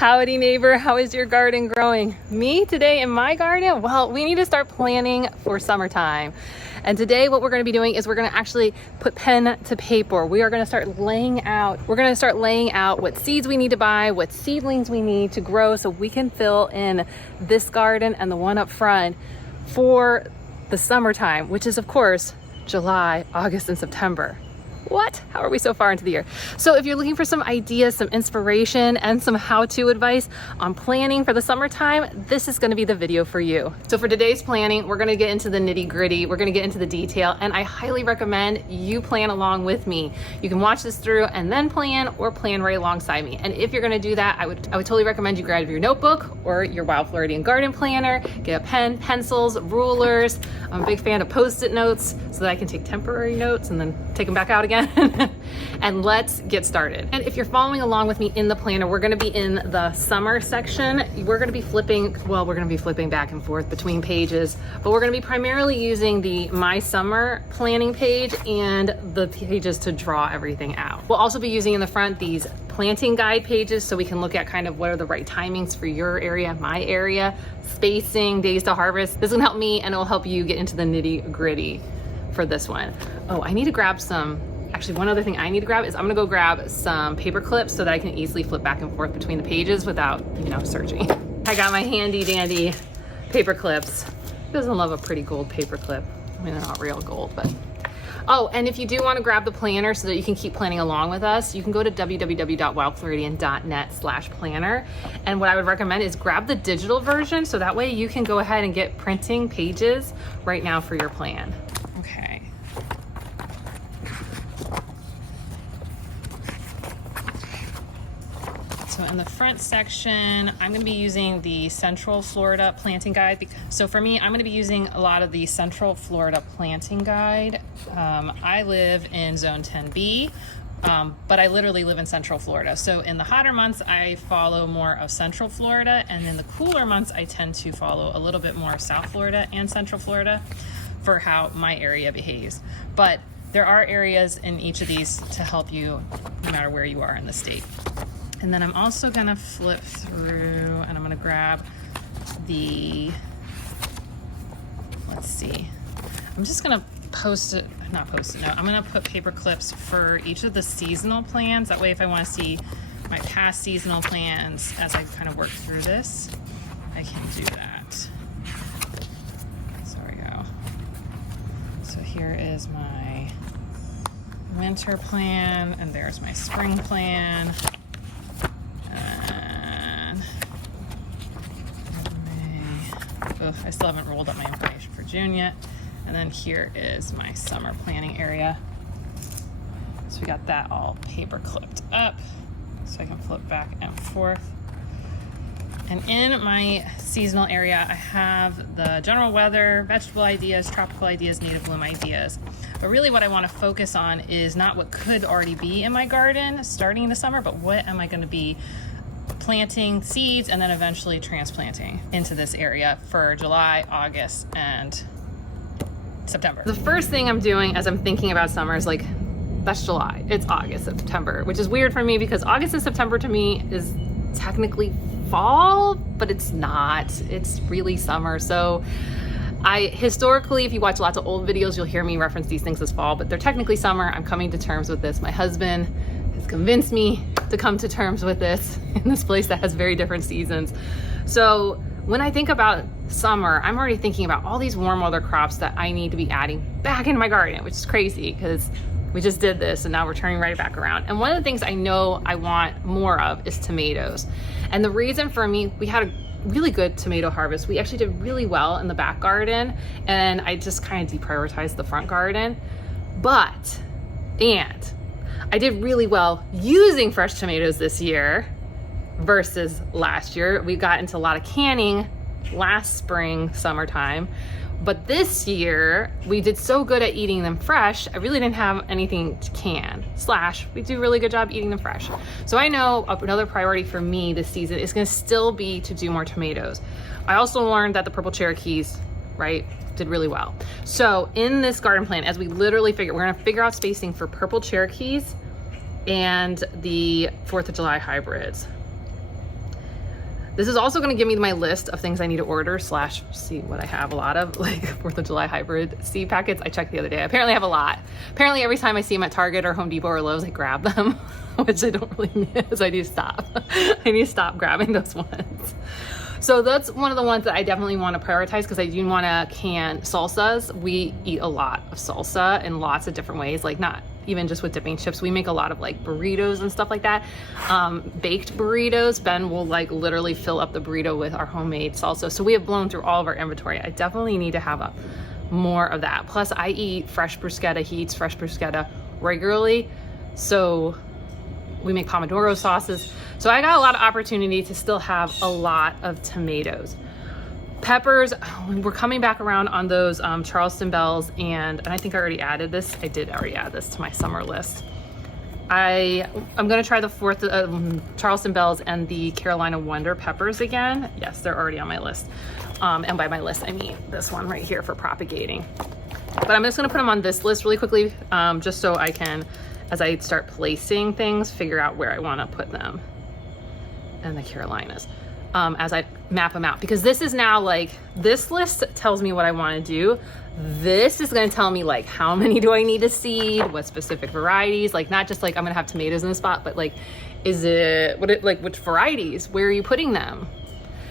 Howdy neighbor, how is your garden growing? Me today in my garden? Well, we need to start planning for summertime. And today what we're going to be doing is we're going to actually put pen to paper. We are going to start laying out what seeds we need to buy, what seedlings we need to grow so we can fill in this garden and the one up front for the summertime, which is of course July, August, and September. What? How are we so far into the year? So if you're looking for some ideas, some inspiration, and some how-to advice on planning for the summertime, this is going to be the video for you. So for today's planning, we're going to get into the nitty-gritty, we're going to get into the detail, and I highly recommend you plan along with me. You can watch this through and then plan, or plan right alongside me. And if you're going to do that, I would totally recommend you grab your notebook or your Wild Floridian garden planner, get a pen, pencils, rulers. I'm a big fan of Post-it notes so that I can take temporary notes and then take them back out again. And let's get started. And if you're following along with me in the planner, we're going to be in the summer section. We're going to be flipping back and forth between pages, but we're going to be primarily using the My Summer planning page and the pages to draw everything out. We'll also be using in the front these planting guide pages so we can look at kind of what are the right timings for your area, my area, spacing, days to harvest. This will help me and it'll help you get into the nitty gritty for this one. Oh, I need to grab actually, one other thing I need to grab is I'm gonna go grab some paper clips so that I can easily flip back and forth between the pages without, searching. I got my handy dandy paper clips. Who doesn't love a pretty gold paper clip? I mean, they're not real gold, but. Oh, and if you do want to grab the planner so that you can keep planning along with us, you can go to www.wildfloridian.net/planner. And what I would recommend is grab the digital version so that way you can go ahead and get printing pages right now for your plan. Okay. So in the front section, I'm going to be using the Central Florida Planting Guide. So for me, I'm going to be using a lot of the Central Florida Planting Guide. I live in Zone 10B, but I literally live in Central Florida. So in the hotter months, I follow more of Central Florida, and in the cooler months, I tend to follow a little bit more of South Florida and Central Florida for how my area behaves. But there are areas in each of these to help you no matter where you are in the state. And then I'm also gonna flip through and I'm gonna grab let's see. I'm just gonna I'm gonna put paper clips for each of the seasonal plans. That way if I wanna see my past seasonal plans as I kind of work through this, I can do that. So there we go. So here is my winter plan and there's my spring plan. I still haven't rolled up my information for June yet. And then here is my summer planning area. So we got that all paper clipped up so I can flip back and forth. And in my seasonal area, I have the general weather, vegetable ideas, tropical ideas, native bloom ideas. But really what I want to focus on is not what could already be in my garden starting in the summer, but what am I going to be planting seeds and then eventually transplanting into this area for July, August, and September. The first thing I'm doing as I'm thinking about summer is like, that's July, it's August, September, which is weird for me because August and September to me is technically fall, but it's not, it's really summer. So historically, if you watch lots of old videos, you'll hear me reference these things as fall, but they're technically summer. I'm coming to terms with this. My husband has convinced me to come to terms with this in this place that has very different seasons. So when I think about summer, I'm already thinking about all these warm weather crops that I need to be adding back into my garden, which is crazy because we just did this and now we're turning right back around. And one of the things I know I want more of is tomatoes. And the reason for me, we had a really good tomato harvest. We actually did really well in the back garden and I just kind of deprioritized the front garden. And I did really well using fresh tomatoes this year versus last year. We got into a lot of canning last spring, summertime, but this year we did so good at eating them fresh, I really didn't have anything to can. / we do a really good job eating them fresh. So I know another priority for me this season is gonna still be to do more tomatoes. I also learned that the purple Cherokees, right, did really well. So in this garden plan, as we literally we're gonna figure out spacing for purple Cherokees and the 4th of July hybrids. This is also going to give me my list of things I need to order slash see what I have a lot of, like 4th of July hybrid seed packets. I checked the other day. Apparently I have a lot. Apparently every time I see them at Target or Home Depot or Lowe's, I grab them, which I don't really need, so I need to stop. I need to stop grabbing those ones. So that's one of the ones that I definitely want to prioritize because I do want to can salsas. We eat a lot of salsa in lots of different ways, like not even just with dipping chips. We make a lot of like burritos and stuff like that. Baked burritos. Ben will like literally fill up the burrito with our homemade salsa. So we have blown through all of our inventory. I definitely need to have more of that. Plus I eat fresh bruschetta. He eats fresh bruschetta regularly. So we make pomodoro sauces. So I got a lot of opportunity to still have a lot of tomatoes. Peppers, we're coming back around on those Charleston bells, and I think I already added this. I did already add this to my summer list. I'm gonna try the 4th Charleston bells and the Carolina Wonder peppers again. Yes, they're already on my list. And by my list, I mean this one right here for propagating. But I'm just gonna put them on this list really quickly, just so I can, as I start placing things, figure out where I wanna put them. And the Carolinas. As I map them out, because this is now like, this list tells me what I want to do. This is going to tell me like how many do I need to seed, what specific varieties, like not just like I'm gonna have tomatoes in the spot, but like which varieties, where are you putting them?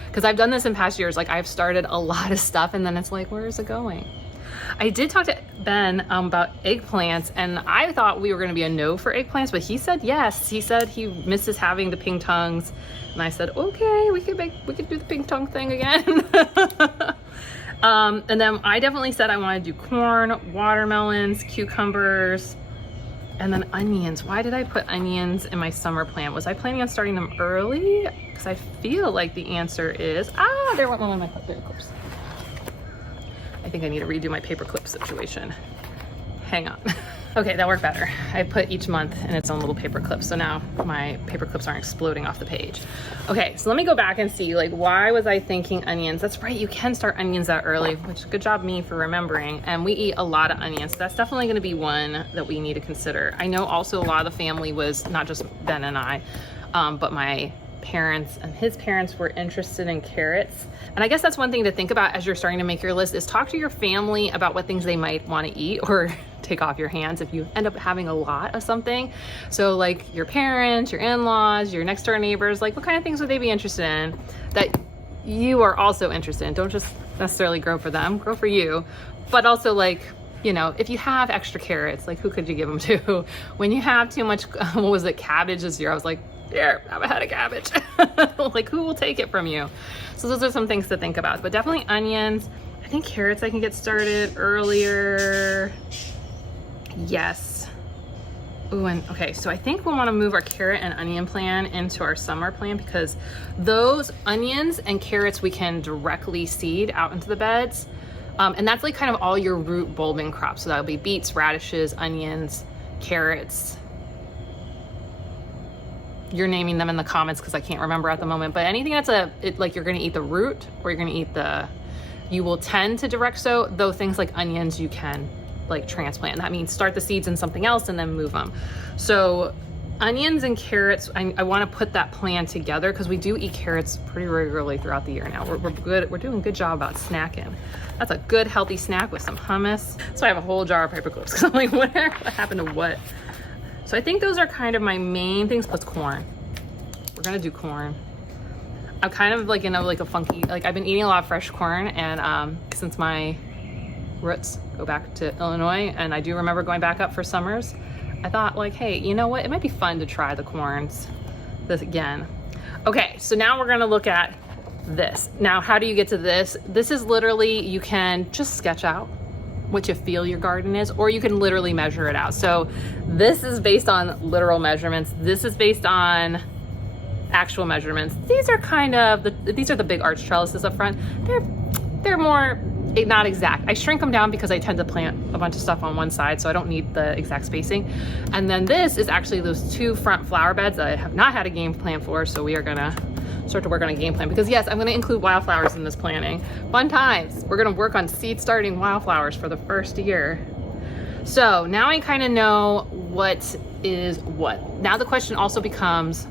Because I've done this in past years. Like I've started a lot of stuff and then it's like, where is it going? I did talk to Ben about eggplants, and I thought we were going to be a no for eggplants, but he said yes. He said he misses having the pink tongues, and I said okay, we could do the pink tongue thing again. And then I definitely said I want to do corn, watermelons, cucumbers, and then onions. Why did I put onions in my summer plan? Was I planning on starting them early? Because I feel like the answer is there went one of my paper clips. I think I need to redo my paper clip situation. Hang on. Okay, that worked better. I put each month in its own little paper clip, so now my paper clips aren't exploding off the page. Okay, so let me go back and see, like, why was I thinking onions? That's right, you can start onions that early, which good job me for remembering. And we eat a lot of onions, so that's definitely gonna be one that we need to consider. I know also a lot of the family was, not just Ben and I, but my parents and his parents were interested in carrots. And I guess that's one thing to think about as you're starting to make your list, is talk to your family about what things they might want to eat or take off your hands if you end up having a lot of something. So like your parents, your in-laws, your next door neighbors, like what kind of things would they be interested in that you are also interested in? Don't just necessarily grow for them, grow for you, but also like, you know, if you have extra carrots, like who could you give them to? When you have too much, what was it, cabbage this year? I was like, here, have a head of cabbage. Like who will take it from you? So those are some things to think about, but definitely onions. I think carrots I can get started earlier. Yes. Ooh, and okay, so I think we'll want to move our carrot and onion plan into our summer plan, because those onions and carrots we can directly seed out into the beds. And that's like kind of all your root bulbing crops. So that'll be beets, radishes, onions, carrots. You're naming them in the comments because I can't remember at the moment, but anything that's like you're gonna eat the root or you're gonna eat you will tend to direct sow, though things like onions you can like transplant. That means start the seeds in something else and then move them. So onions and carrots, I wanna put that plan together because we do eat carrots pretty regularly throughout the year now. We're doing a good job about snacking. That's a good healthy snack with some hummus. So I have a whole jar of paper clips because I'm like, what happened to what? So I think those are kind of my main things, plus corn. We're gonna do corn. I'm kind of like in a funky, like I've been eating a lot of fresh corn, and since my roots go back to Illinois, and I do remember going back up for summers, I thought like, hey, you know what? It might be fun to try the corns this again. Okay, so now we're gonna look at this. Now, how do you get to this? This is literally, you can just sketch out what you feel your garden is, or you can literally measure it out. So this is based on literal measurements. This is based on actual measurements. These are kind of, these are the big arch trellises up front. They're more, not exact. I shrink them down because I tend to plant a bunch of stuff on one side, so I don't need the exact spacing. And then this is actually those 2 front flower beds that I have not had a game plan for, so we are gonna start to work on a game plan, because yes, I'm gonna include wildflowers in this planning. Fun times. We're gonna work on seed starting wildflowers for the first year. So now I kind of know what is what. Now the question also becomes,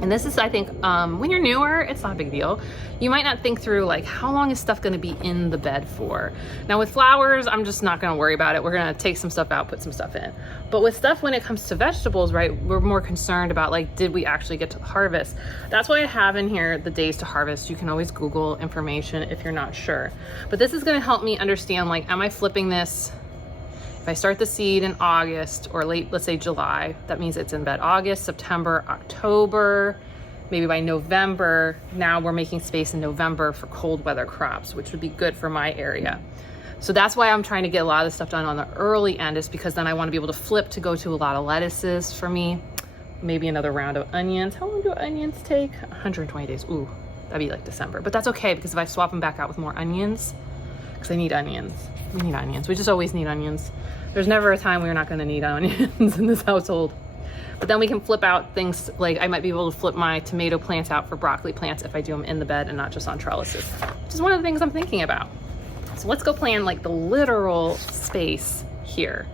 And this is, I think, when you're newer, it's not a big deal. You might not think through like, how long is stuff gonna be in the bed for? Now with flowers, I'm just not gonna worry about it. We're gonna take some stuff out, put some stuff in. But with stuff when it comes to vegetables, right, we're more concerned about like, did we actually get to the harvest? That's why I have in here the days to harvest. You can always Google information if you're not sure. But this is gonna help me understand, like, am I flipping this? If I start the seed in August or late, let's say July, that means it's in bed August, September, October, maybe by November. Now we're making space in November for cold weather crops, which would be good for my area. So that's why I'm trying to get a lot of this stuff done on the early end, is because then I want to be able to flip to go to a lot of lettuces for me. Maybe another round of onions. How long do onions take? 120 days. Ooh, that'd be like December. But that's okay, because if I swap them back out with more onions, because I need onions. We need onions. We just always need onions. There's never a time we're not going to need onions in this household. But then we can flip out things, like I might be able to flip my tomato plants out for broccoli plants if I do them in the bed and not just on trellises, which is one of the things I'm thinking about. So let's go plan like the literal space here.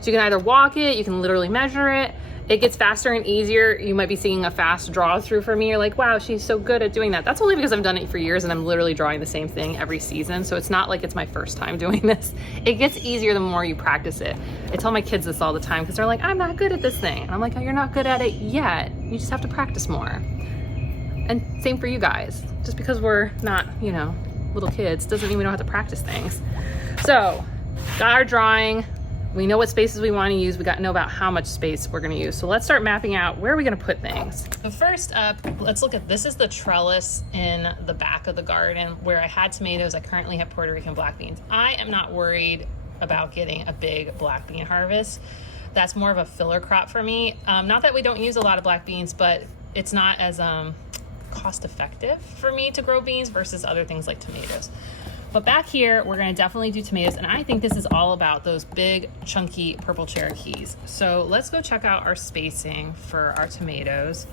So you can either walk it, you can literally measure it. It gets faster and easier. You might be seeing a fast draw through for me. You're like, wow, she's so good at doing that. That's only because I've done it for years and I'm literally drawing the same thing every season. So it's not like it's my first time doing this. It gets easier the more you practice it. I tell my kids this all the time because they're like, I'm not good at this thing. And I'm like, oh, you're not good at it yet. You just have to practice more. And same for you guys. Just because we're not, you know, little kids doesn't mean we don't have to practice things. So got our drawing. We know what spaces we want to use. We got to know about how much space we're going to use. So let's start mapping out where are we going to put things. So first up, let's look at, this is the trellis in the back of the garden where I had tomatoes. I currently have Puerto Rican black beans. I am not worried about getting a big black bean harvest. That's more of a filler crop for me. Not that we don't use a lot of black beans, but it's not as cost effective for me to grow beans versus other things like tomatoes. But back here, we're gonna definitely do tomatoes, and I think this is all about those big, chunky purple Cherokees. So let's go check out our spacing for our tomatoes.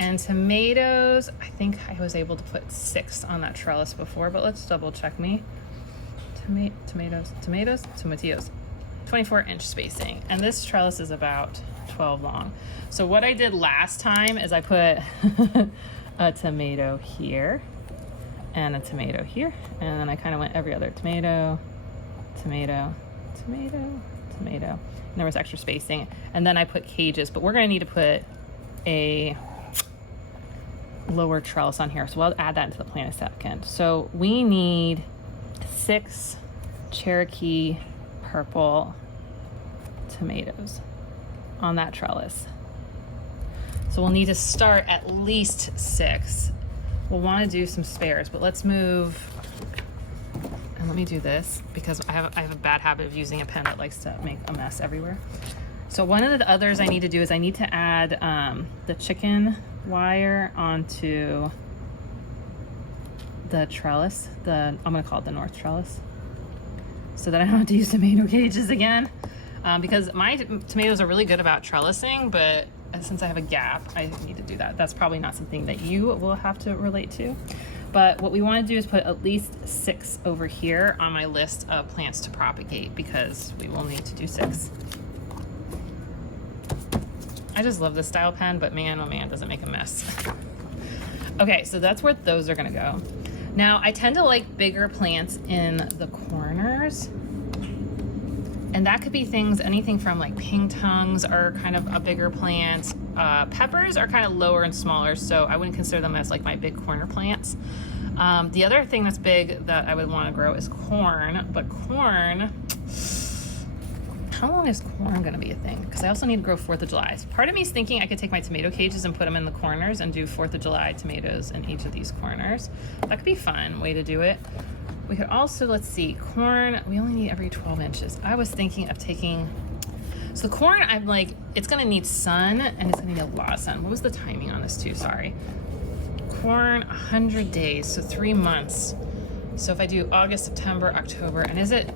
And tomatoes, I think I was able to put 6 on that trellis before, but let's double check me. Tomatoes, 24-inch spacing. And this trellis is about 12 long. So what I did last time is I put a tomato here, and a tomato here, and then I kind of went every other tomato, tomato, tomato, tomato, and there was extra spacing, and then I put cages, but we're going to need to put a lower trellis on here, so we'll add that into the plan in a second. So we need 6 Cherokee purple tomatoes on that trellis, so we'll need to start at least 6. We'll want to do some spares, but let's move, and let me do this because I have a bad habit of using a pen that likes to make a mess everywhere. So one of the others I need to do is I need to add the chicken wire onto the trellis, I'm gonna call it the north trellis, so that I don't have to use tomato cages again, because my tomatoes are really good about trellising, but since I have a gap, I need to do that. That's probably not something that you will have to relate to. But what we want to do is put at least 6 over here on my list of plants to propagate, because we will need to do 6. I just love this style pen, but man, oh man, does it make a mess. Okay, so that's where those are gonna go. Now, I tend to like bigger plants in the corners. And that could be things, anything from like ping tongues are kind of a bigger plant. Peppers are kind of lower and smaller, so I wouldn't consider them as like my big corner plants. The other thing that's big that I would want to grow is corn, but corn, how long is corn gonna be a thing? Because I also need to grow 4th of July. So part of me is thinking I could take my tomato cages and put them in the corners and do 4th of July tomatoes in each of these corners. That could be a fun way to do it. We could also, let's see, corn, we only need every 12 inches. I was thinking of taking, so the corn, I'm like, it's gonna need sun, and it's gonna need a lot of sun. What was the timing on this too, sorry. Corn, 100 days, so 3 months. So if I do August, September, October, and is it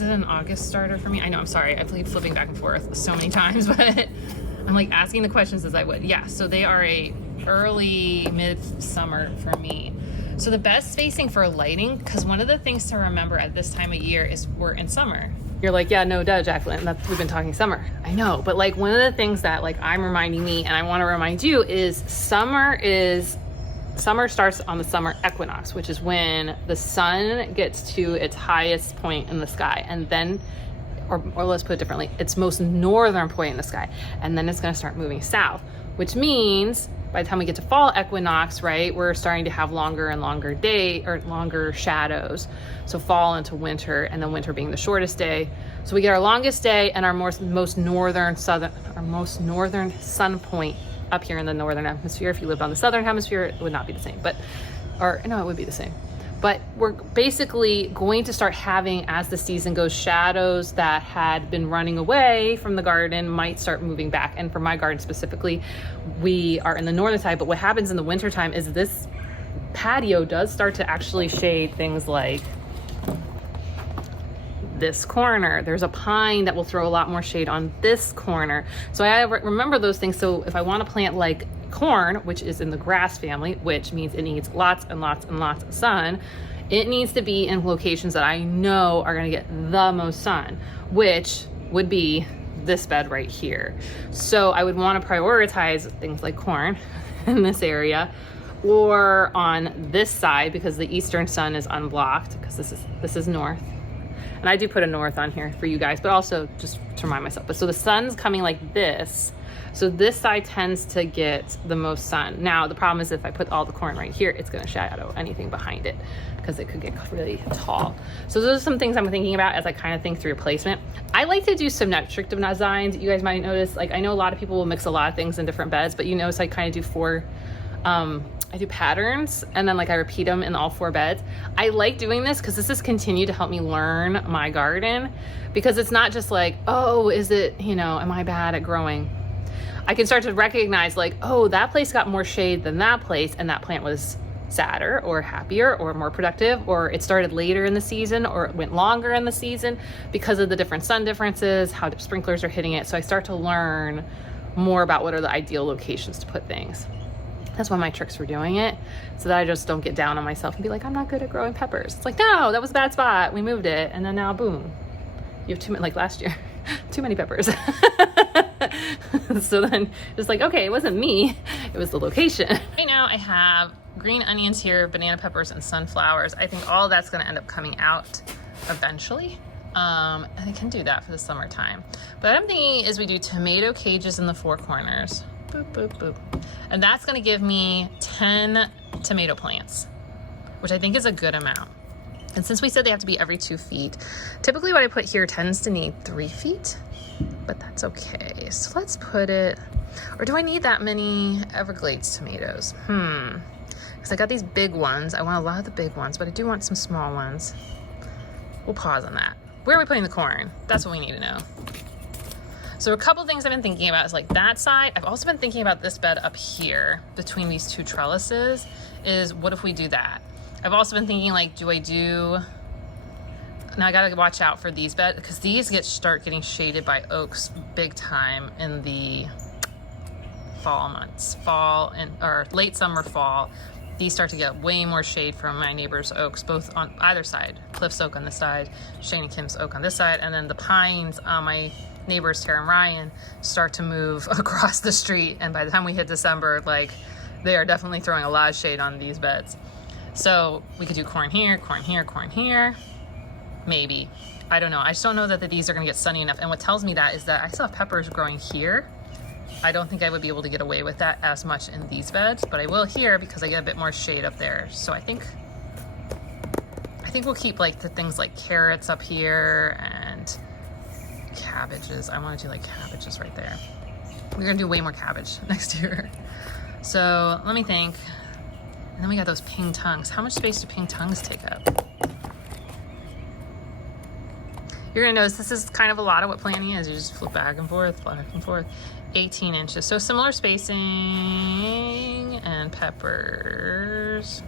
an August starter for me? I know, I'm sorry, I played flipping back and forth so many times, but I'm like asking the questions as I would. Yeah, so they are a early, mid-summer for me. So the best spacing for lighting, because one of the things to remember at this time of year is we're in summer. You're like, yeah, no, duh, Jacqueline, we've been talking summer. I know, but like one of the things that like I'm reminding me and I want to remind you is summer starts on the summer equinox, which is when the sun gets to its highest point in the sky, and then, or let's put it differently, its most northern point in the sky, and then it's going to start moving south, which means by the time we get to fall equinox, right, we're starting to have longer and longer day or longer shadows. So fall into winter, and then winter being the shortest day. So we get our longest day and our most northern sun point up here in the northern hemisphere. If you lived on the southern hemisphere, it would not be the same, or no, it would be the same. But we're basically going to start having, as the season goes, shadows that had been running away from the garden might start moving back. And for my garden specifically, we are in the northern side, but what happens in the winter time is this patio does start to actually shade things like this corner. There's a pine that will throw a lot more shade on this corner. So I remember those things. So if I want to plant like corn, which is in the grass family, which means it needs lots and lots and lots of sun, it needs to be in locations that I know are going to get the most sun, which would be this bed right here. So I would want to prioritize things like corn in this area, or on this side, because the eastern sun is unblocked, because this is north. And I do put a north on here for you guys, but also just to remind myself. But so the sun's coming like this. So this side tends to get the most sun. Now, the problem is if I put all the corn right here, it's going to shadow anything behind it because it could get really tall. So those are some things I'm thinking about as I kind of think through placement. I like to do symmetric designs. You guys might notice, like, I know a lot of people will mix a lot of things in different beds, but you notice I kind of do I do patterns and then like I repeat them in all 4 beds. I like doing this because this has continued to help me learn my garden, because it's not just like, oh, is it, am I bad at growing? I can start to recognize like, oh, that place got more shade than that place, and that plant was sadder or happier or more productive, or it started later in the season or it went longer in the season because of the different sun differences, how the sprinklers are hitting it. So I start to learn more about what are the ideal locations to put things. That's one of my tricks for doing it, so that I just don't get down on myself and be like, I'm not good at growing peppers. It's like, no, that was a bad spot. We moved it, and then now, boom, you have too many, like last year, too many peppers. So then just like, okay, it wasn't me, it was the location. Right now I have green onions here, banana peppers, and sunflowers. I think all of that's gonna end up coming out eventually. And I can do that for the summertime. But what I'm thinking is we do tomato cages in the 4 corners. Boop, boop, boop. And that's gonna give me 10 tomato plants, which I think is a good amount. And since we said they have to be every 2 feet, typically what I put here tends to need 3 feet, but that's okay. So let's put it, or do I need that many Everglades tomatoes? Because I got these big ones. I want a lot of the big ones, but I do want some small ones. We'll pause on that. Where are we putting the corn? That's what we need to know. So a couple things I've been thinking about is like that side. I've also been thinking about this bed up here between these 2 trellises, is what if we do that? I've also been thinking like, do I do, now I gotta watch out for these beds because these start getting shaded by oaks big time in the fall months, or late summer, fall. These start to get way more shade from my neighbor's oaks, both on either side. Cliff's oak on this side, Shane and Kim's oak on this side, and then the pines on my neighbors, Tara and Ryan, start to move across the street. And by the time we hit December, like, they are definitely throwing a lot of shade on these beds. So we could do corn here, corn here, corn here, maybe. I don't know. I just don't know that these are gonna get sunny enough. And what tells me that is that I still have peppers growing here. I don't think I would be able to get away with that as much in these beds, but I will here because I get a bit more shade up there. So I think we'll keep like the things like carrots up here and cabbages. I want to do like cabbages right there. We're gonna do way more cabbage next year. So let me think. And then we got those ping tongues. How much space do ping tongues take up? You're gonna notice this is kind of a lot of what planting is. You just flip back and forth, 18 inches. So similar spacing, and peppers,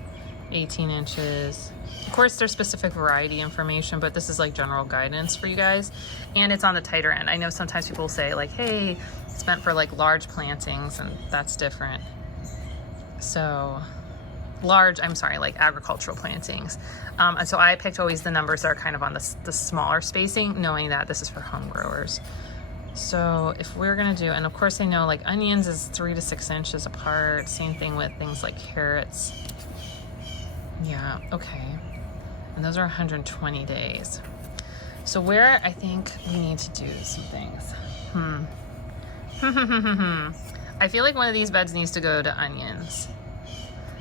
18 inches. Of course, there's specific variety information, but this is like general guidance for you guys. And it's on the tighter end. I know sometimes people say like, hey, it's meant for like large plantings, and that's different. So like agricultural plantings. And so I picked always the numbers that are kind of on the smaller spacing, knowing that this is for home growers. So if we're gonna do, and of course I know like onions is 3 to 6 inches apart. Same thing with things like carrots. Yeah, okay. And those are 120 days. So where I think we need to do some things. I feel like one of these beds needs to go to onions.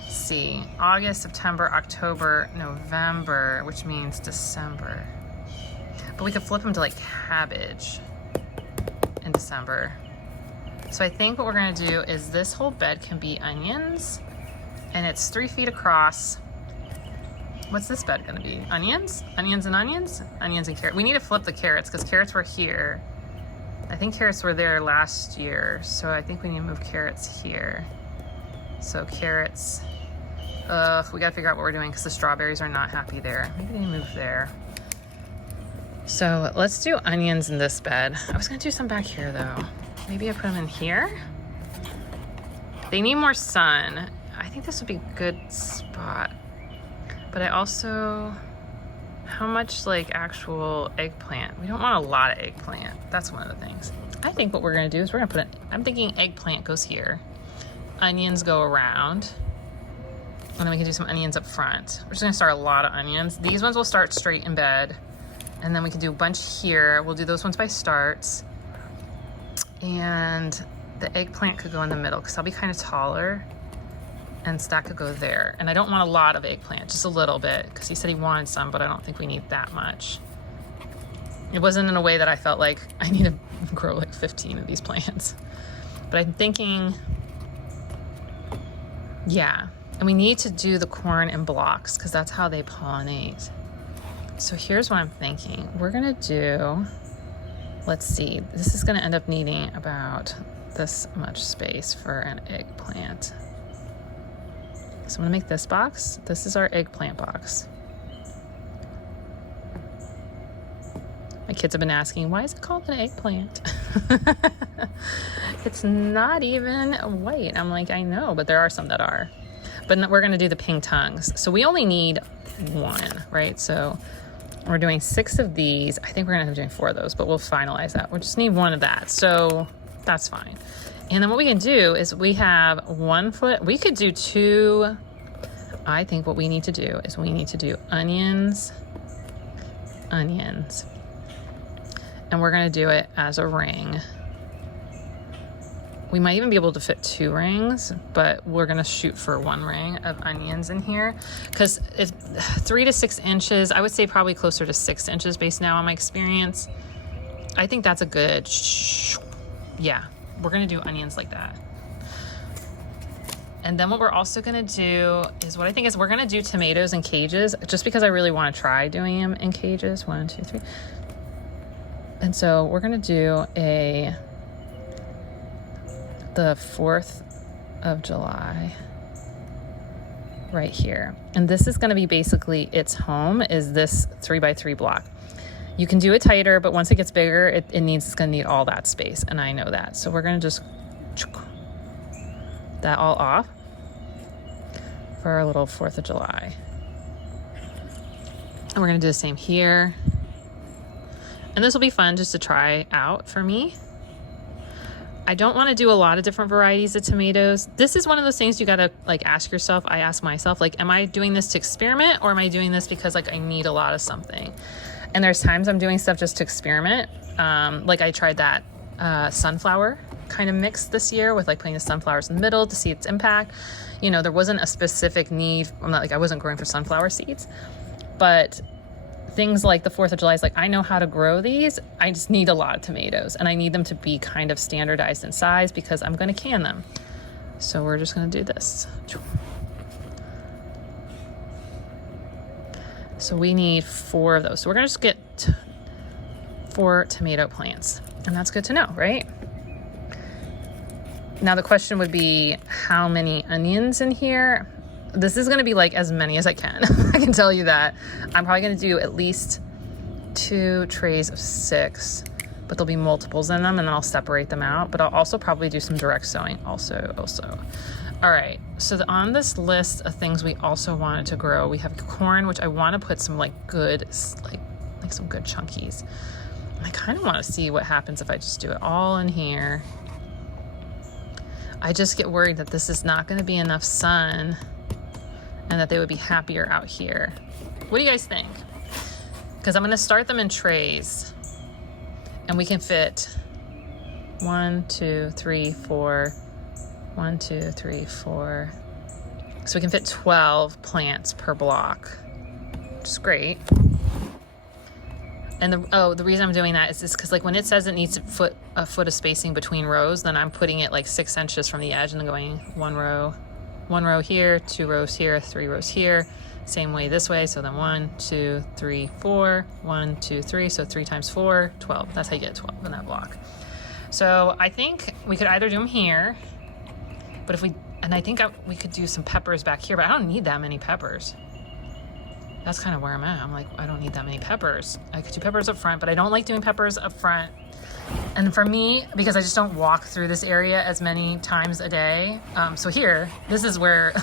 See, August, September, October, November, which means December. But we could flip them to like cabbage in December. So I think what we're gonna do is this whole bed can be onions, and it's 3 feet across. What's this bed gonna be? Onions? Onions and onions? Onions and carrots. We need to flip the carrots because carrots were here. I think carrots were there last year, so I think we need to move carrots here. So carrots, we gotta figure out what we're doing because the strawberries are not happy there. Maybe they move there. So let's do onions in this bed. I was gonna do some back here though. Maybe I put them in here. They need more sun. I think this would be a good spot. But I also, how much like actual eggplant? We don't want a lot of eggplant. That's one of the things. I think what we're gonna do is we're gonna put I'm thinking eggplant goes here. Onions go around. And then we can do some onions up front. We're just gonna start a lot of onions. These ones will start straight in bed. And then we can do a bunch here. We'll do those ones by starts. And the eggplant could go in the middle because I'll be kind of taller. And Stack could go there. And I don't want a lot of eggplant, just a little bit, because he said he wanted some, but I don't think we need that much. It wasn't in a way that I felt like I need to grow like 15 of these plants. But I'm thinking, yeah. And we need to do the corn in blocks because that's how they pollinate. So here's what I'm thinking. We're gonna do, let's see, this is gonna end up needing about this much space for an eggplant. So I'm gonna make this box. This is our eggplant box. My kids have been asking, why is it called an eggplant? It's not even white. I'm like, I know, but there are some that are. But we're gonna do the pink tongues. So we only need 1, right? So we're doing 6 of these. I think we're gonna have to do 4 of those, but we'll finalize that. We'll just need 1 of that. So that's fine. And then what we can do is we have 1 foot. We could do 2. I think what we need to do is we need to do onions, onions. And we're gonna do it as a ring. We might even be able to fit 2 rings, but we're gonna shoot for 1 ring of onions in here. Because if 3 to 6 inches, I would say probably closer to 6 inches based now on my experience. I think that's a good, yeah, we're gonna do onions like that. And then what we're also gonna do is what I think is we're gonna do tomatoes in cages, just because I really wanna try doing them in cages. 1, 2, 3. And so we're gonna do the 4th of July right here. And this is gonna be basically its home, is this 3x3 block. You can do it tighter, but once it gets bigger, it's gonna need all that space, and I know that. So we're gonna just that all off for our little 4th of July. And we're gonna do the same here. And this will be fun just to try out for me. I don't want to do a lot of different varieties of tomatoes. This is one of those things you gotta like ask yourself. I ask myself, like, am I doing this to experiment, or am I doing this because like I need a lot of something? And there's times I'm doing stuff just to experiment. Like I tried that sunflower kind of mix this year with like putting the sunflowers in the middle to see its impact. You know, there wasn't a specific need. I'm not like, I wasn't growing for sunflower seeds, but things like the 4th of July is like, I know how to grow these. I just need a lot of tomatoes, and I need them to be kind of standardized in size because I'm going to can them. So we're just going to do this. So we need 4 of those. So we're going to just get 4 tomato plants, and that's good to know, right? Now the question would be, how many onions in here? This is gonna be like as many as I can. I can tell you that. I'm probably gonna do at least 2 trays of 6, but there'll be multiples in them, and then I'll separate them out. But I'll also probably do some direct sowing also. All right, so on this list of things we also wanted to grow, we have corn, which I want to put some like good, like some good chunkies. I kind of want to see what happens if I just do it all in here. I just get worried that this is not going to be enough sun and that they would be happier out here. What do you guys think? Because I'm going to start them in trays and we can fit 1, 2, 3, 4, 1, 2, 3, 4. So we can fit 12 plants per block, which is great. And the reason I'm doing that is because like when it says it needs a foot of spacing between rows, then I'm putting it like 6 inches from the edge and then going one row here, 2 rows here, 3 rows here, same way this way. So then 1, 2, 3, 4, 1, 2, 3. So 3 times 4, 12. That's how you get 12 in that block. So I think we could either do them here, but if we, and I think we could do some peppers back here, but I don't need that many peppers. That's kind of where I'm at. I'm like, I don't need that many peppers. I could do peppers up front, but I don't like doing peppers up front. And for me, because I just don't walk through this area as many times a day. So here, this is where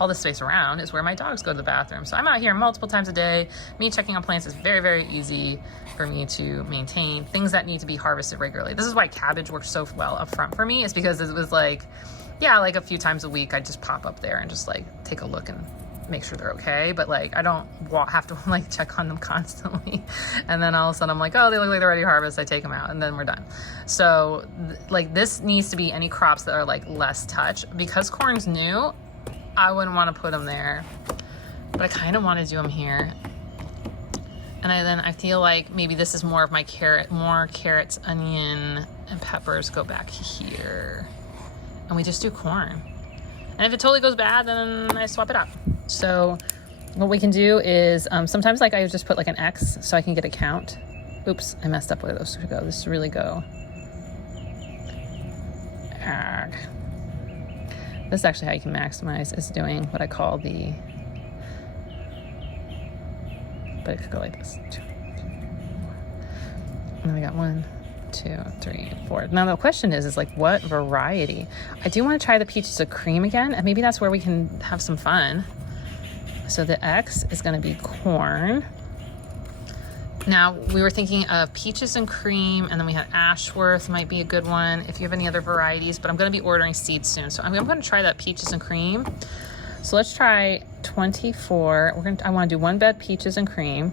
all the space around is where my dogs go to the bathroom. So I'm out here multiple times a day. Me checking on plants is very, very easy for me to maintain. Things that need to be harvested regularly. This is why cabbage works so well up front for me, is because it was like, yeah, like a few times a week, I just pop up there and just like take a look and make sure they're okay, but like I don't have to like check on them constantly. And then all of a sudden I'm like, oh, they look like they're ready to harvest, I take them out and then we're done. So like this needs to be any crops that are like less touch. Because corn's new, I wouldn't want to put them there, but I kind of want to do them here. And then I feel like maybe this is more of my more carrots, onion, and peppers go back here, and we just do corn. And if it totally goes bad, then I swap it out. So what we can do is sometimes like I just put like an X so I can get a count. Oops, I messed up where those should go. This should really go. This is actually how you can maximize, is doing what I call the, but it could go like this. And then we got 1, 2, 3, 4. Now the question is like what variety? I do want to try the peaches of cream again, and maybe that's where we can have some fun. So the X is going to be corn. Now we were thinking of peaches and cream, and then we had Ashworth might be a good one if you have any other varieties, but I'm going to be ordering seeds soon. So I'm going to try that peaches and cream. So let's try 24. I want to do 1 bed peaches and cream.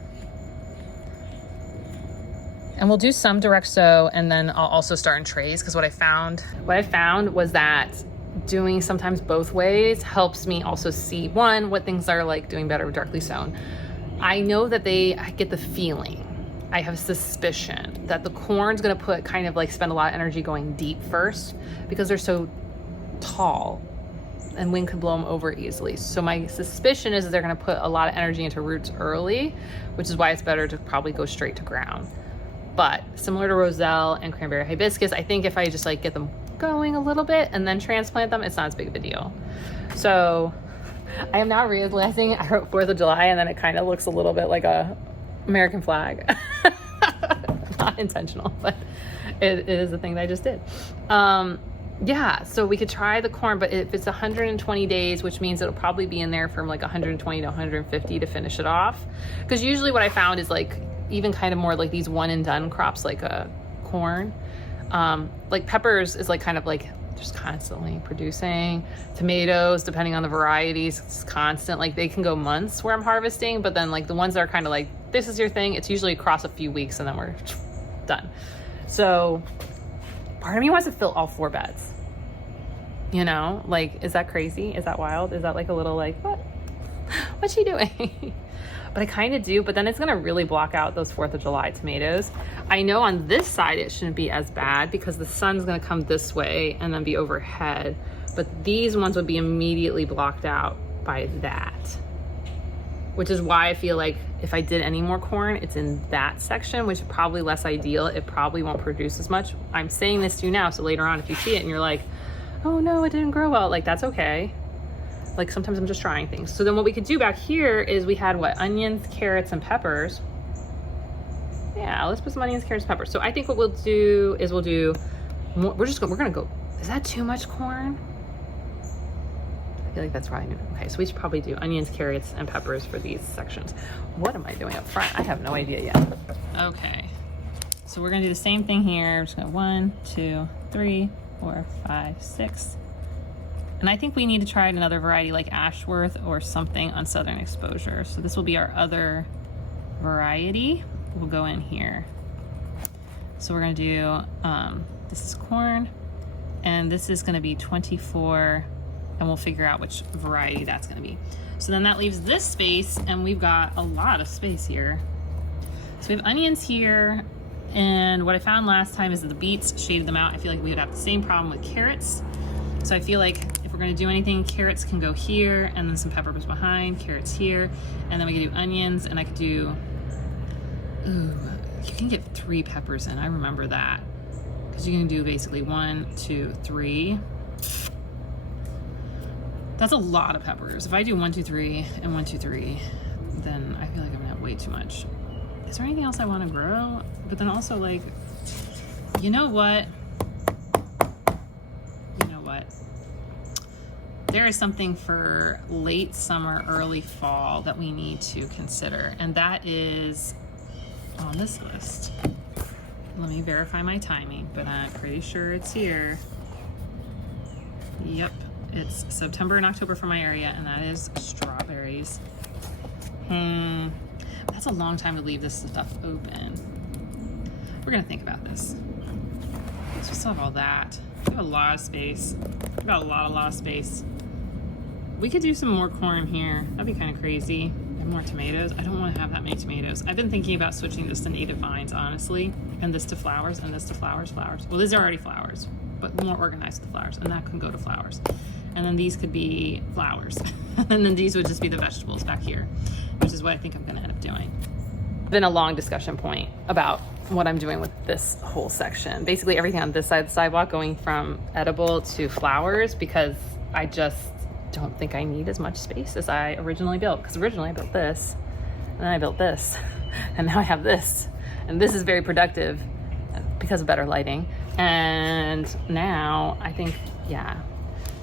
And we'll do some direct sow, and then I'll also start in trays, because what I found was that doing sometimes both ways helps me also see, one, what things are like doing better with directly sown. I know that I get the feeling, I have a suspicion that the corn's gonna spend a lot of energy going deep first, because they're so tall and wind could blow them over easily. So my suspicion is that they're gonna put a lot of energy into roots early, which is why it's better to probably go straight to ground. But similar to roselle and cranberry hibiscus, I think if I just like get them going a little bit and then transplant them, it's not as big of a deal. So I am now realizing I wrote 4th of July and then it kind of looks a little bit like a American flag. Not intentional, but it is the thing that I just did. Yeah, so we could try the corn, but if it's 120 days, which means it'll probably be in there from like 120 to 150 to finish it off. Because usually what I found is like even kind of more like these one and done crops, like corn, like peppers is like kind of like just constantly producing. Tomatoes, depending on the varieties, it's constant. Like they can go months where I'm harvesting, but then like the ones that are kind of like, this is your thing, it's usually across a few weeks and then we're done. So part of me wants to fill all 4 beds. You know, like, is that crazy? Is that wild? Is that like a little like, what's she doing? But I kind of do, but then it's gonna really block out those 4th of July tomatoes. I know on this side it shouldn't be as bad because the sun's gonna come this way and then be overhead, but these ones would be immediately blocked out by that. Which is why I feel like if I did any more corn, it's in that section, which is probably less ideal. It probably won't produce as much. I'm saying this to you now, so later on if you see it and you're like, oh no, it didn't grow well, like that's okay. Like sometimes I'm just trying things. So then what we could do back here is we had what, onions, carrots, and peppers. Yeah, let's put some onions, carrots, and peppers. So I think what we'll do is we're gonna go, is that too much corn? feel like that's probably, okay, so we should probably do onions, carrots, and peppers for these sections. What am I doing up front? I have no idea yet. Okay, so we're gonna do the same thing here. We're just gonna 1, 2, 3, 4, 5, 6. And I think we need to try another variety like Ashworth or something on Southern Exposure. So this will be our other variety. We'll go in here. So we're gonna do, this is corn, and this is gonna be 24, and we'll figure out which variety that's gonna be. So then that leaves this space, and we've got a lot of space here. So we have onions here, and what I found last time is that the beets shaded them out. I feel like we would have the same problem with carrots. So I feel like if we're gonna do anything, carrots can go here, and then some peppers behind, carrots here, and then we can do onions, and I could do, ooh, you can get 3 peppers in, I remember that. Because you can do basically 1, 2, 3. That's a lot of peppers. If I do 1, 2, 3, and 1, 2, 3, then I feel like I'm gonna have way too much. Is there anything else I wanna grow? But then also like, you know what? There is something for late summer, early fall that we need to consider, and that is on this list. Let me verify my timing, but I'm pretty sure it's here. Yep, it's September and October for my area, and that is strawberries. That's a long time to leave this stuff open. We're gonna think about this. So we still have all that. We have a lot of space. We've got a lot of space. We could do some more corn here. That'd be kind of crazy. And more tomatoes. I don't want to have that many tomatoes. I've been thinking about switching this to native vines, honestly, and this to flowers, and this to flowers. Well, these are already flowers, but more organized with flowers, and that can go to flowers. And then these could be flowers. And then these would just be the vegetables back here, which is what I think I'm gonna end up doing. Been a long discussion point about what I'm doing with this whole section. Basically everything on this side of the sidewalk going from edible to flowers, because I just don't think I need as much space as I originally built. Because originally I built this, and then I built this, and now I have this. And this is very productive because of better lighting. And now I think, yeah.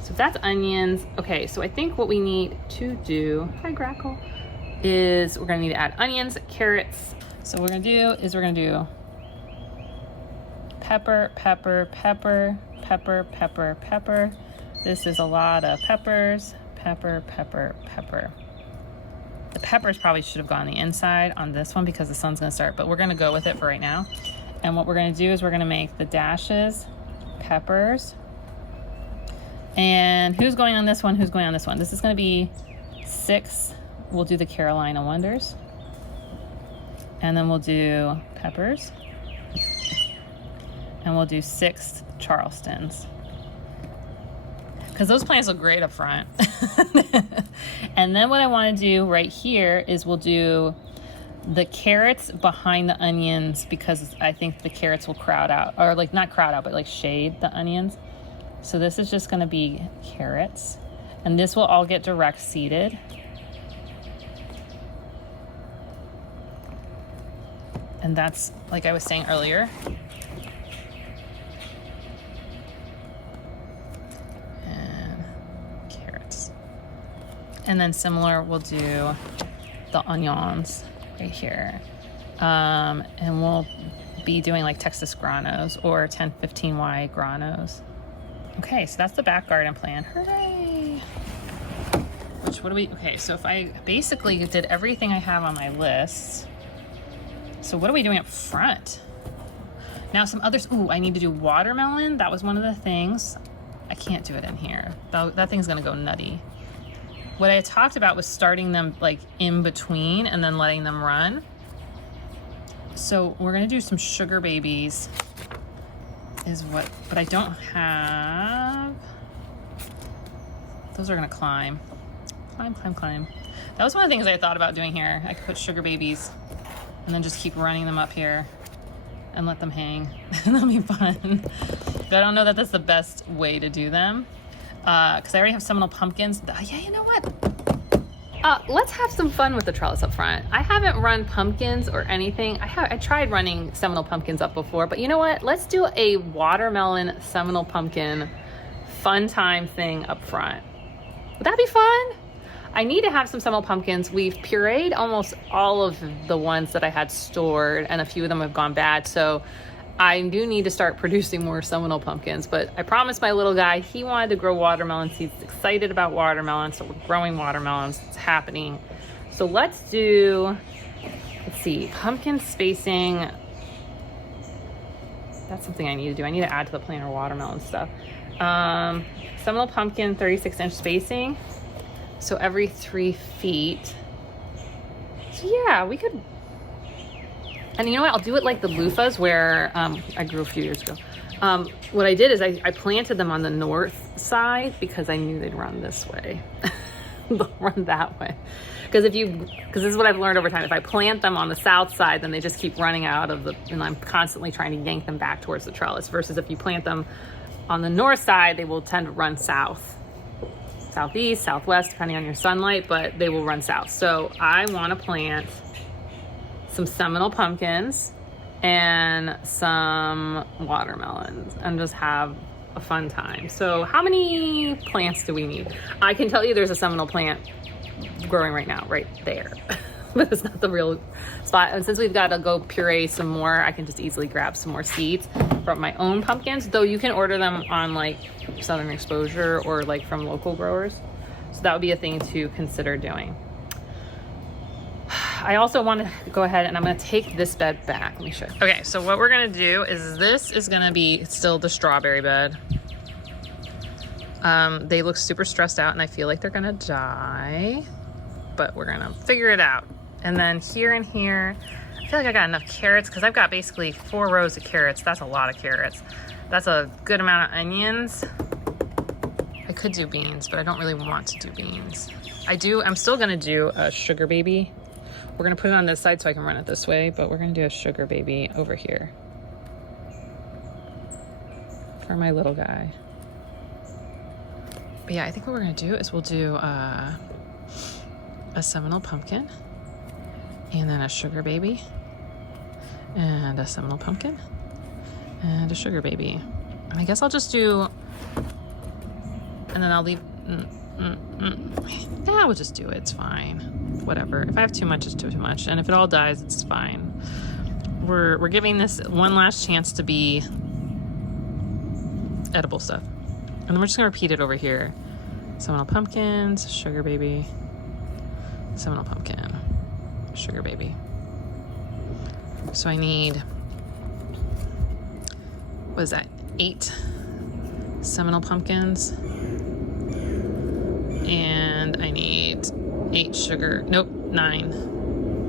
So that's onions. Okay, so I think what we need to do, hi Grackle, is we're gonna need to add onions, carrots. So what we're gonna do is we're gonna do pepper, pepper, pepper, pepper, pepper, pepper. This is a lot of peppers, pepper, pepper, pepper. The peppers probably should have gone on the inside on this one because the sun's gonna start, but we're gonna go with it for right now. And what we're gonna do is we're gonna make the dashes peppers. And who's going on this one? Who's going on this one? This is gonna be 6. We'll do the Carolina Wonders. And then we'll do peppers. And we'll do 6 Charlestons. Because those plants look great up front. And then what I want to do right here is we'll do the carrots behind the onions, because I think the carrots will crowd out, or like not crowd out, but like shade the onions. So this is just going to be carrots, and this will all get direct seeded. And that's, like I was saying earlier, and then similar, we'll do the onions right here. And we'll be doing like Texas granos or 1015Y granos. Okay, so that's the back garden plan. Hooray! Which, what do we, okay, so if I basically did everything I have on my list. So what are we doing up front? Now some others, ooh, I need to do watermelon. That was one of the things. I can't do it in here. That thing's gonna go nutty. What I talked about was starting them like in between and then letting them run. So we're gonna do some sugar babies is what, but I don't have, those are gonna climb. Climb. That was one of the things I thought about doing here. I could put sugar babies and then just keep running them up here and let them hang. That'll be fun. But I don't know that that's the best way to do them. Because I already have Seminole pumpkins. Yeah, you know what? Let's have some fun with the trellis up front. I haven't run pumpkins or anything. I tried running Seminole pumpkins up before, but you know what? Let's do a watermelon Seminole pumpkin fun time thing up front. Would that be fun? I need to have some Seminole pumpkins. We've pureed almost all of the ones that I had stored, and a few of them have gone bad. So I do need to start producing more Seminole pumpkins, but I promised my little guy he wanted to grow watermelon seeds. He's excited about watermelon, so we're growing watermelons. It's happening. So let's do, let's see, pumpkin spacing. That's something I need to do. I need to add to the planner watermelon stuff. Seminole pumpkin 36-inch spacing. So every 3 feet. So yeah, we could. And you know what? I'll do it like the loofahs where I grew a few years ago. What I did is I planted them on the north side because I knew they'd run this way. They'll run that way. Because this is what I've learned over time. If I plant them on the south side, then they just keep running out of and I'm constantly trying to yank them back towards the trellis. Versus if you plant them on the north side, they will tend to run south. Southeast, southwest, depending on your sunlight, but they will run south. So I want to plant some Seminole pumpkins and some watermelons and just have a fun time. So how many plants do we need? I can tell you there's a Seminole plant growing right now, right there. But it's not the real spot. And since we've got to go puree some more, I can just easily grab some more seeds from my own pumpkins, though you can order them on like Southern Exposure or like from local growers. So that would be a thing to consider doing. I also want to go ahead and I'm going to take this bed back. Let me show you. Okay, so what we're going to do is this is going to be still the strawberry bed. They look super stressed out and I feel like they're going to die, but we're going to figure it out. And then here and here, I feel like I got enough carrots because I've got basically 4 rows of carrots. That's a lot of carrots. That's a good amount of onions. I could do beans, but I don't really want to do beans. I'm still going to do a sugar baby. We're going to put it on this side so I can run it this way, but we're going to do a sugar baby over here for my little guy. But yeah, I think what we're going to do is we'll do a Seminole pumpkin and then a sugar baby and a Seminole pumpkin and a sugar baby. And I guess I'll just do, and then I'll leave, yeah, we'll just do it. It's fine. Whatever. If I have too much, it's too much. And if it all dies, it's fine. We're giving this one last chance to be edible stuff. And then we're just gonna repeat it over here. Seminole pumpkins, sugar baby, Seminole pumpkin, sugar baby. So I need, what is that, 8 Seminole pumpkins. And I need 9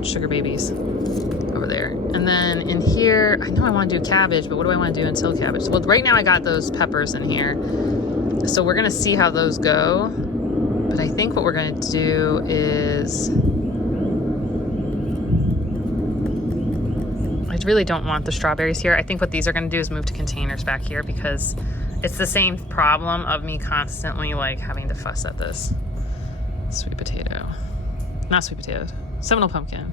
sugar babies over there. And then in here, I know I want to do cabbage, but what do I want to do until cabbage? Well, right now I got those peppers in here. So we're going to see how those go. But I think what we're going to do is, I really don't want the strawberries here. I think what these are going to do is move to containers back here because it's the same problem of me constantly like having to fuss at this. Sweet potato. Not sweet potatoes. Seminole pumpkin.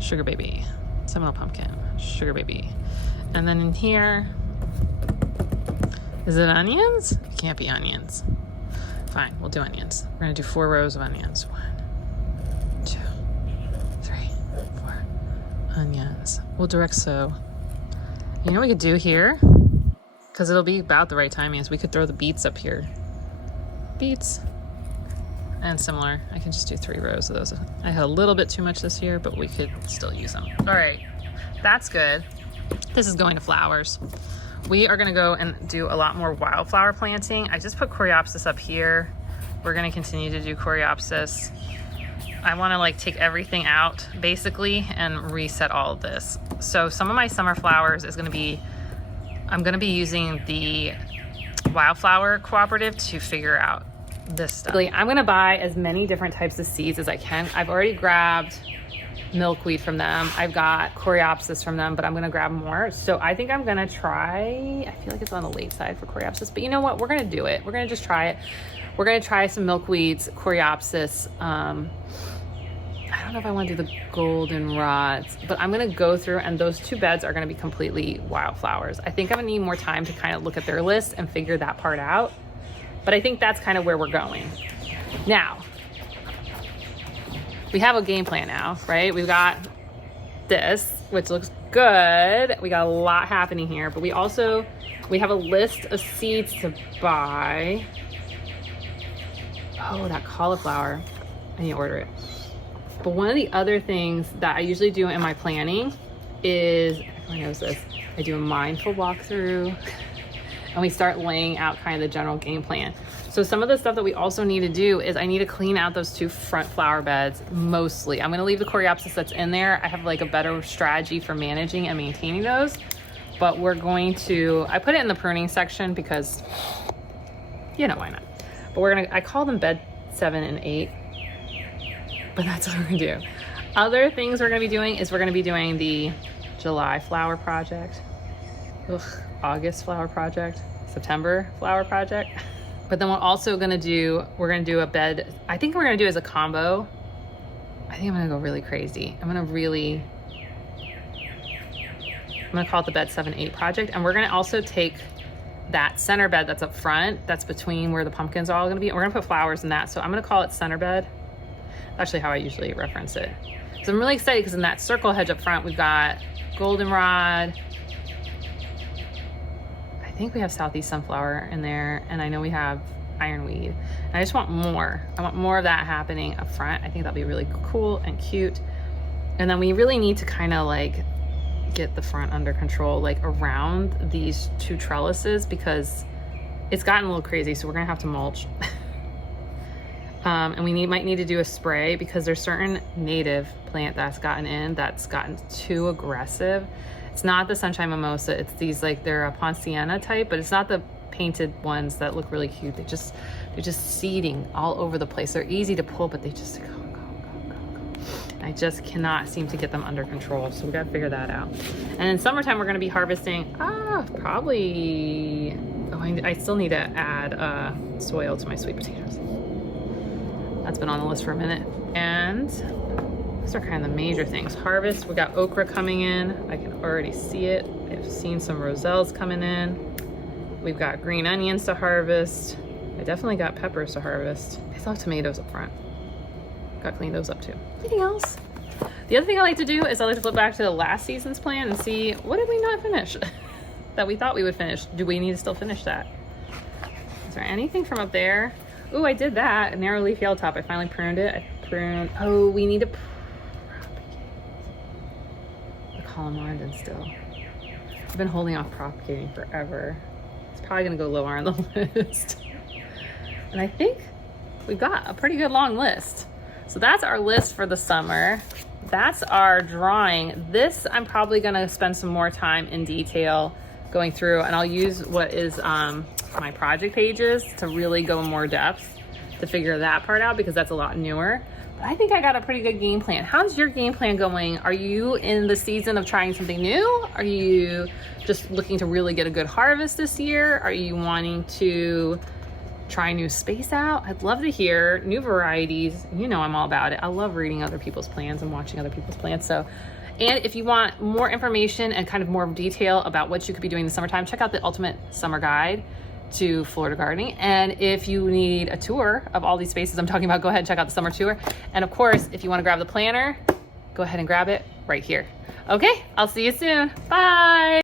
Sugar baby. Seminole pumpkin. Sugar baby. And then in here, is it onions? It can't be onions. Fine, we'll do onions. We're gonna do 4 rows of onions. 1, 2, 3, 4 onions. We'll direct sow. You know what we could do here? Because it'll be about the right timing is we could throw the beets up here. Beets. And similar, I can just do 3 rows of those. I had a little bit too much this year, but we could still use them. All right, that's good. This is going to flowers. We are gonna go and do a lot more wildflower planting. I just put coreopsis up here. We're gonna continue to do coreopsis. I wanna like take everything out basically and reset all of this. So some of my summer flowers is gonna be, I'm gonna be using the Wildflower Cooperative to figure out this stuff. I'm gonna buy as many different types of seeds as I can. I've already grabbed milkweed from them. I've got coreopsis from them, but I'm gonna grab more. So I think I'm gonna try, I feel like it's on the late side for coreopsis, but you know what? We're gonna do it. We're gonna just try it. We're gonna try some milkweeds, coreopsis. I don't know if I wanna do the golden rods, but I'm gonna go through and those 2 beds are gonna be completely wildflowers. I think I'm gonna need more time to kind of look at their list and figure that part out. But I think that's kind of where we're going. Now, we have a game plan now, right? We've got this, which looks good. We got a lot happening here, but we have a list of seeds to buy. Oh, that cauliflower, I need to order it. But one of the other things that I usually do in my planning is, everyone knows this, I do a mindful walkthrough and we start laying out kind of the general game plan. So some of the stuff that we also need to do is I need to clean out those 2 front flower beds mostly. I'm gonna leave the coreopsis that's in there. I have like a better strategy for managing and maintaining those, but we're going to, I put it in the pruning section because, you know, why not? But I call them bed 7 and 8, but that's what we're gonna do. Other things we're gonna be doing is we're gonna be doing the July flower project, August flower project, September flower project. But then we're also gonna do a bed, I think we're gonna do as a combo. I think I'm gonna go really crazy. I'm gonna call it the bed 7-8 project. And we're gonna also take that center bed that's up front, that's between where the pumpkins are all gonna be, and we're gonna put flowers in that. So I'm gonna call it center bed. That's actually how I usually reference it. So I'm really excited because in that circle hedge up front, we've got goldenrod. I think we have southeast sunflower in there, and I know we have ironweed. And I just want more. I want more of that happening up front. I think that'll be really cool and cute. And then we really need to kind of like get the front under control, like around these 2 trellises, because it's gotten a little crazy. So we're gonna have to mulch. And we might need to do a spray because there's certain native plant that's gotten too aggressive. It's not the sunshine mimosa. It's these like, they're a Ponciana type, but it's not the painted ones that look really cute. They're just seeding all over the place. They're easy to pull, but they just go. I just cannot seem to get them under control. So we gotta figure that out. And in summertime, we're gonna be harvesting, probably, I still need to add soil to my sweet potatoes. That's been on the list for a minute. And those are kind of the major things. Harvest, we got okra coming in. I can already see it. I've seen some roselles coming in. We've got green onions to harvest. I definitely got peppers to harvest. I still have tomatoes up front. Got to clean those up too. Anything else? The other thing I like to do is I like to flip back to the last season's plan and see, what did we not finish that we thought we would finish? Do we need to still finish that? Is there anything from up there? Ooh, I did that. A narrow leaf yellow top. I finally pruned it. Oh, we need to propagate the colemardin still. I've been holding off propagating forever. It's probably gonna go lower on the list. And I think we've got a pretty good long list. So that's our list for the summer. That's our drawing. This, I'm probably gonna spend some more time in detail going through, and I'll use what is my project pages to really go in more depth to figure that part out, because that's a lot newer. But I think I got a pretty good game plan. How's your game plan going? Are you in the season of trying something new? Are you just looking to really get a good harvest this year? Are you wanting to try new space out? I'd love to hear new varieties. You know I'm all about it. I love reading other people's plans and watching other people's plans. So, and if you want more information and kind of more detail about what you could be doing in the summertime, check out the Ultimate Summer Guide to Florida Gardening. And if you need a tour of all these spaces I'm talking about, go ahead and check out the summer tour. And of course, if you want to grab the planner, go ahead and grab it right here. Okay, I'll see you soon. Bye.